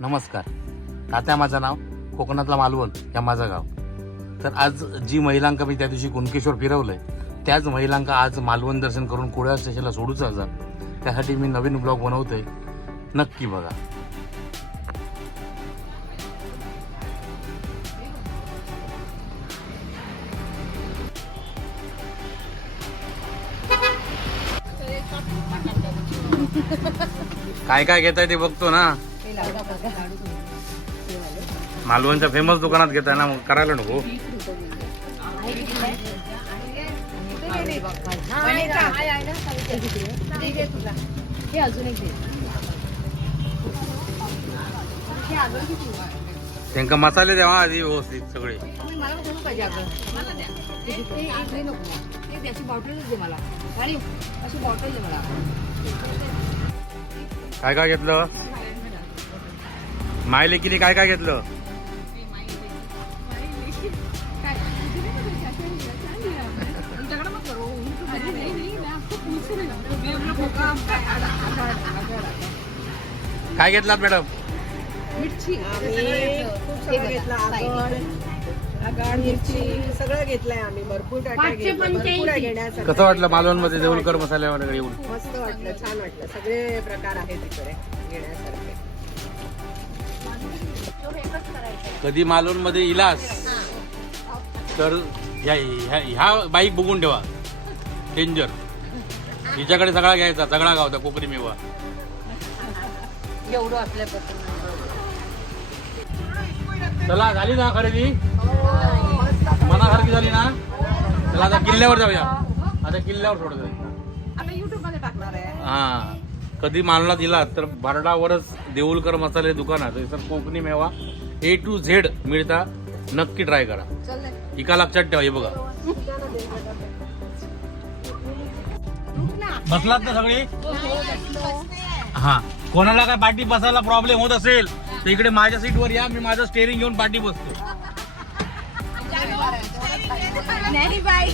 नमस्कार. तात्या माझं नाव कोकणातला मालवण या माझं गाव. तर आज जी महिलांका मी त्या दिवशी कुणकेश्वर फिरवलंय त्याच महिलांका आज मालवण दर्शन करून कोळ्या स्टेशनला सोडूच जा त्यासाठी मी नवीन ब्लॉग बनवतोय. नक्की बघा. काय काय घेताय ते बघतो ना. मालवणच्या फेमस दुकानात घेताय ना मग करायला नको. त्यांका मसाले द्यावा आधी व्यवस्थित सगळे. काय काय घेतलं? माय लेकीने काय काय घेतलं? काय घेतलात मॅडम? मिरची. मिरची सगळं घेतलंय आम्ही. भरपूर कसं वाटलं मालवणमध्ये देऊळकर मसाल्यावर येऊन मस्त वाटलं छान वाटलं. सगळे प्रकार आहेत तिकडे घेण्यासारखे. कधी मालवणमध्ये इलास तर ह्या ह्या- ह्या बाईक बघून ठेवा. डेंजर हिच्याकडे सगळा घ्यायचा सगळा गावचा कोकणी मेवा. एवढं आपल्यापासून चला झाली ना खरेदी? मनासारखी झाली ना? चला आता किल्ल्यावर जाऊया. आता किल्ल्यावर सोडत आता युट्यूबमध्ये टाकणार आहे. हा. कधी मालला दिला तर बारडावरच देऊळकर मसाले दुकानात सर कोकणी मेवा ए टू झेड मिळता. नक्की ट्राय करा. चल एका लक्षात ठेवा हे बघा. बसलात ना सगळे? हा. कोणाला काय पाठी बसायला प्रॉब्लेम होत असेल तर इकडे माझ्या सीटवर या. मी माझं स्टेअरिंग घेऊन पाठी बसतो. नहीं भाई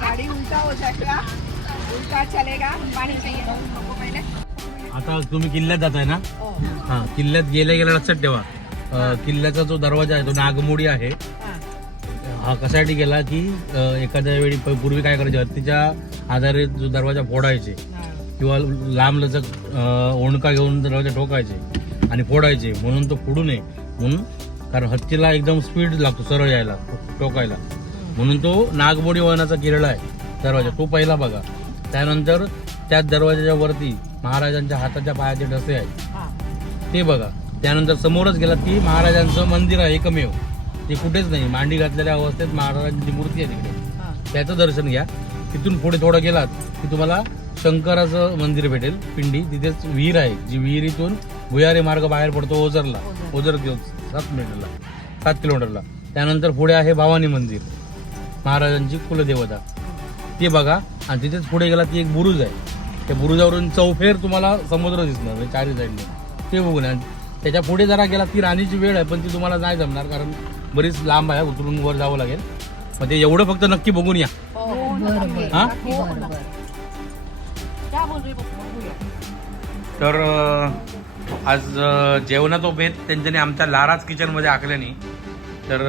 गाड़ी उल्टा हो जाएगा उल्टा चलेगा. पानी चाहिए आता तुम्ही किल्ल्यात जाताय ना? हा. किल्ल्यात गेल्या गेल्या लक्षात ठेवा. अं, किल्ल्याचा जो दरवाजा आहे तो नागमोडी आहे. हा. कशासाठी गेला की अं, एखाद्या वेळी प- पूर्वी काय करायचे हत्तीच्या आधारे जो दरवाजा फोडायचे किंवा लांब लचक अं, ओंडका घेऊन दरवाजा ठोकायचे आणि फोडायचे म्हणून तो फोडू नये. म्हणून कारण हत्तीला एकदम स्पीड लागतो सरळ यायला टोकायला म्हणून तो नागमोडी वळणाचा किरळा आहे दरवाजा. तो पहिला बघा. त्यानंतर त्या दरवाजाच्या वरती महाराजांच्या हाताच्या पायाचे ठसे आहेत. ते बघा. त्यानंतर समोरच गेला ती महाराजांचं मंदिर आहे एकमेव. ते कुठेच नाही. मांडी घातलेल्या अवस्थेत महाराजांची मूर्ती आहे तिकडे. त्याचं दर्शन घ्या. तिथून पुढे थोडं गेलात की तुम्हाला शंकराचं मंदिर भेटेल पिंडी. तिथेच विहीर आहे. जी विहिरीतून भुयारी मार्ग बाहेर पडतो ओझरला. ओझर. सात मिनिटला सात किलोमीटरला. त्यानंतर पुढे आहे भवानी मंदिर महाराजांची कुलदेवता. ते बघा. आणि तिथेच पुढे गेला ती एक बुरुज आहे. त्या बुरुजावरून चौफेर तुम्हाला समुद्र दिसणार म्हणजे चारी साईडने ते बघून त्याच्या पुढे जरा गेला ती राणीची वेळ आहे पण ती तुम्हाला नाही जमणार कारण बरीच लांब आहे उतरून वर जावं लागेल. मग ते एवढं फक्त नक्की बघून या. हा तर आज जेवणाचा बेत त्यांच्यानी आमच्या लाराज किचनमध्ये आखल्याने तर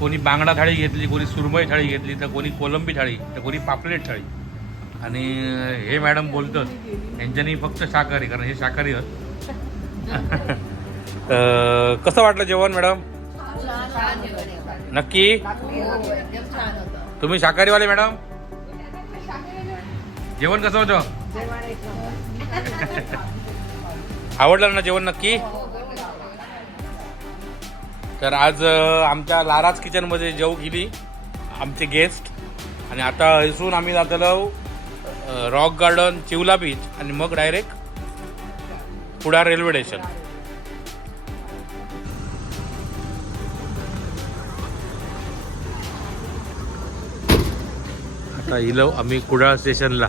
कोणी बांगडा थाळी घेतली कोणी सुरमई थाळी घेतली तर कोणी कोलंबी थाळी तर कोणी पापलेट थाळी. आणि हे मॅडम बोलतात यांच्यानी फक्त शाकाहारी कारण हे शाकाहारी आहेत. कसं वाटलं जेवण मॅडम? नक्की? तुम्ही शाकाहारीवाले मॅडम? जेवण कसं होतं? आवडलं ना जेवण नक्की? तर आज आमच्या लाराज किचनमध्ये जेव गेली आमचे गेस्ट आणि आता हसून आम्ही जातलो रॉक गार्डन चिवला बीच आणि मग डायरेक्ट कुडाळ रेल्वे स्टेशन. आता इलो आम्ही कुडाळ स्टेशनला.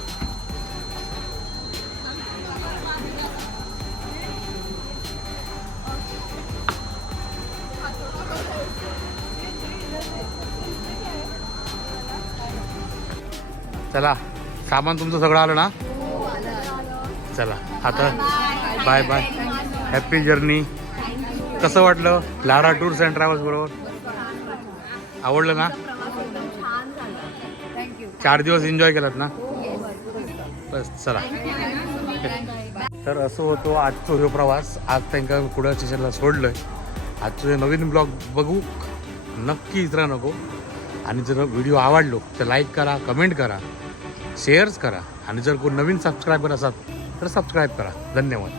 चला सामान तुमचं सगळं आलं ना? चला आता बाय बाय हॅपी जर्नी कसं वाटलं? लारा टूर्स अँड ट्रॅव्हल्स बरोबर? आवडलं ना? चार दिवस एन्जॉय केलात ना? बस चला. तर असं होतो आजचो ह्यो प्रवास. आज त्यांना कुडाळ स्टेशनला सोडलंय. आजचं नवीन ब्लॉग बघू. नक्की इतरा नको. आणि जर व्हिडिओ आवडलो तर लाईक करा कमेंट करा शेअर्स करा. आणि जर कोण नवीन सबस्क्रायबर असाल तर सबस्क्राईब करा. धन्यवाद.